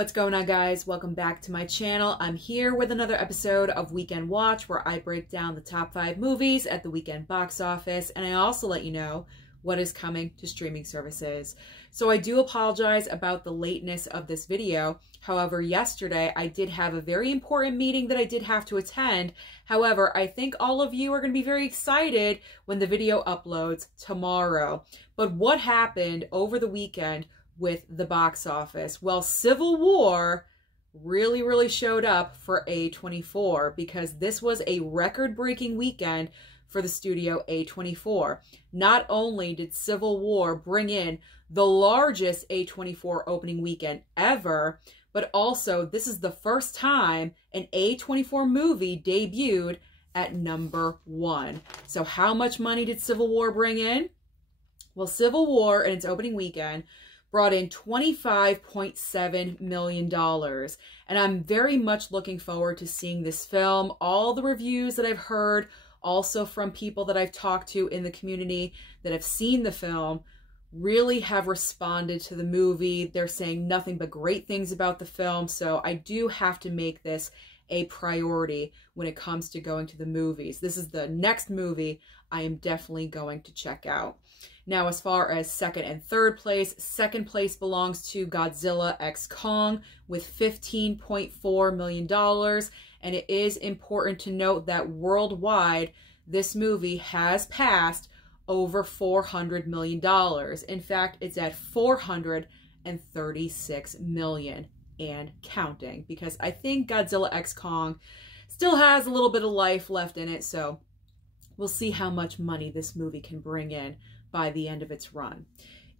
What's going on, guys? Welcome back to my channel. I'm here with another episode of Weekend Watch, where I break down the top 5 movies at the weekend box office, and I also let you know what is coming to streaming services. So I do apologize about the lateness of this video. However, yesterday I did have a very important meeting that I did have to attend. However, I think all of you are going to be very excited when the video uploads tomorrow. But what happened over the weekend with the box office? Well, Civil War really showed up for A24, because this was a record-breaking weekend for the studio A24. Not only did Civil War bring in the largest A24 opening weekend ever, but also this is the first time an A24 movie debuted at #1. So how much money did Civil War bring in? Well, Civil War in its opening weekend brought in $25.7 million. And I'm very much looking forward to seeing this film. All the reviews that I've heard, also from people that I've talked to in the community that have seen the film, really have responded to the movie. They're saying nothing but great things about the film. So I do have to make this a priority when it comes to going to the movies. This is the next movie I am definitely going to check out. Now, as far as second and third place, second place belongs to Godzilla X Kong with $15.4 million. And it is important to note that worldwide, this movie has passed over $400 million. In fact, it's at $436 million and counting, because I think Godzilla X Kong still has a little bit of life left in it. So we'll see how much money this movie can bring in by the end of its run.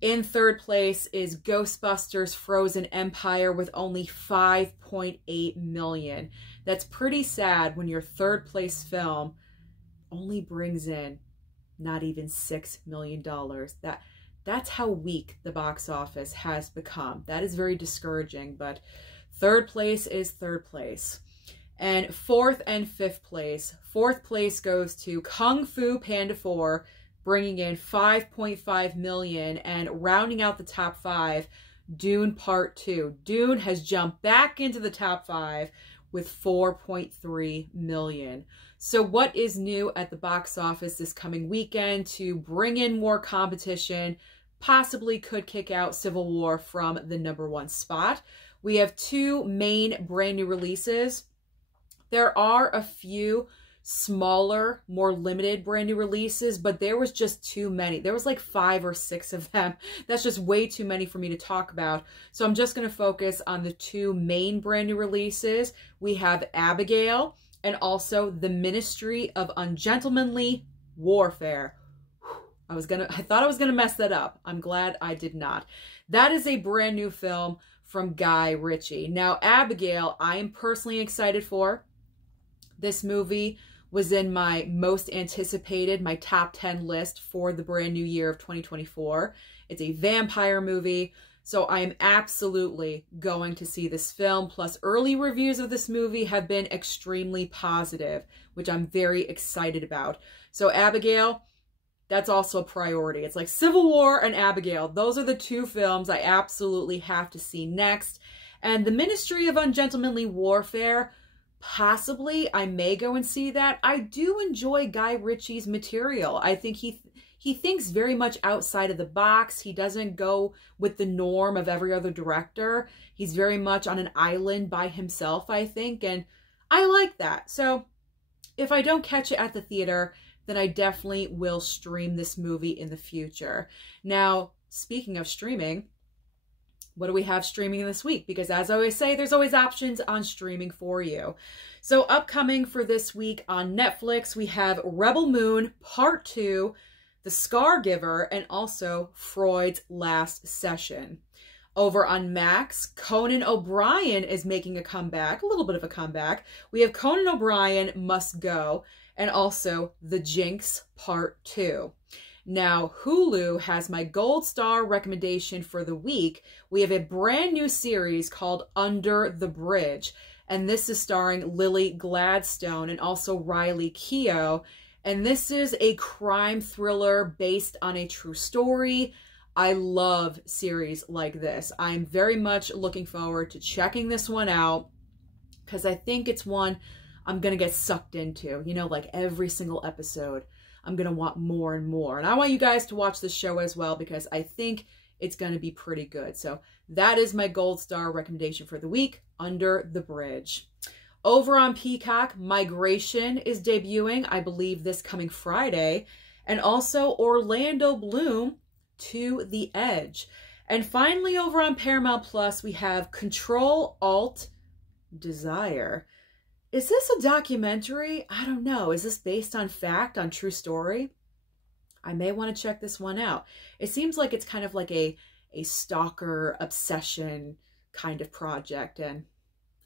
In third place is Ghostbusters Frozen Empire with only $5.8 million. That's pretty sad when your third place film only brings in not even $6 million. That's how weak the box office has become. That is very discouraging, but third place is third place. And fourth and fifth place. Fourth place goes to Kung Fu Panda 4, bringing in $5.5 million, and rounding out the top 5, Dune Part 2. Dune has jumped back into the top 5 with $4.3 million. So what is new at the box office this coming weekend to bring in more competition, possibly could kick out Civil War from the #1 spot? We have 2 main brand new releases. There are a few smaller, more limited brand new releases, but there was just too many. There was like 5 or 6 of them. That's just way too many for me to talk about. So I'm just going to focus on the 2 main brand new releases. We have Abigail and also The Ministry of Ungentlemanly Warfare. I thought I was gonna mess that up. I'm glad I did not. That is a brand new film from Guy Ritchie. Now, Abigail, I am personally excited for. This movie was in my most anticipated, my top 10 list for the brand new year of 2024. It's a vampire movie, so I am absolutely going to see this film. Plus, early reviews of this movie have been extremely positive, which I'm very excited about. So Abigail, that's also a priority. It's like Civil War and Abigail. Those are the 2 films I absolutely have to see next. And The Ministry of Ungentlemanly Warfare, possibly I may go and see that. I do enjoy Guy Ritchie's material. I think he thinks very much outside of the box. He doesn't go with the norm of every other director. He's very much on an island by himself, I think, and I like that. So if I don't catch it at the theater, then I definitely will stream this movie in the future. Now, speaking of streaming, what do we have streaming this week? Because as I always say, there's always options on streaming for you. So upcoming for this week on Netflix, we have Rebel Moon Part 2, The Scargiver, and also Freud's Last Session. Over on Max, Conan O'Brien is making a comeback, a little bit of a comeback. We have Conan O'Brien Must Go, and also The Jinx Part 2. Now, Hulu has my gold star recommendation for the week. We have a brand new series called Under the Bridge, and this is starring Lily Gladstone and also Riley Keough. And this is a crime thriller based on a true story I love series like this. I'm very much looking forward to checking this one out because I think it's one I'm going to get sucked into. You know, like every single episode, I'm going to want more and more. And I want you guys to watch this show as well because I think it's going to be pretty good. So that is my gold star recommendation for the week, Under the Bridge. Over on Peacock, Migration is debuting, I believe, this coming Friday. And also Orlando Bloom, To the Edge. And finally, over on Paramount Plus, we have Control Alt Desire. Is this a documentary? I don't know. Is this based on fact, on true story? I may want to check this one out. It seems like it's kind of like a stalker obsession kind of project, and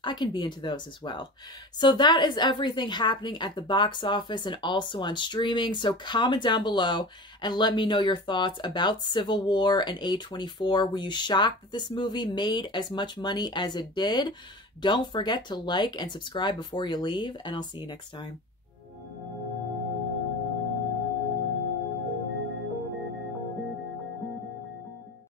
I can be into those as well. So that is everything happening at the box office and also on streaming. So comment down below and let me know your thoughts about Civil War and A24. Were you shocked that this movie made as much money as it did? Don't forget to like and subscribe before you leave, and I'll see you next time.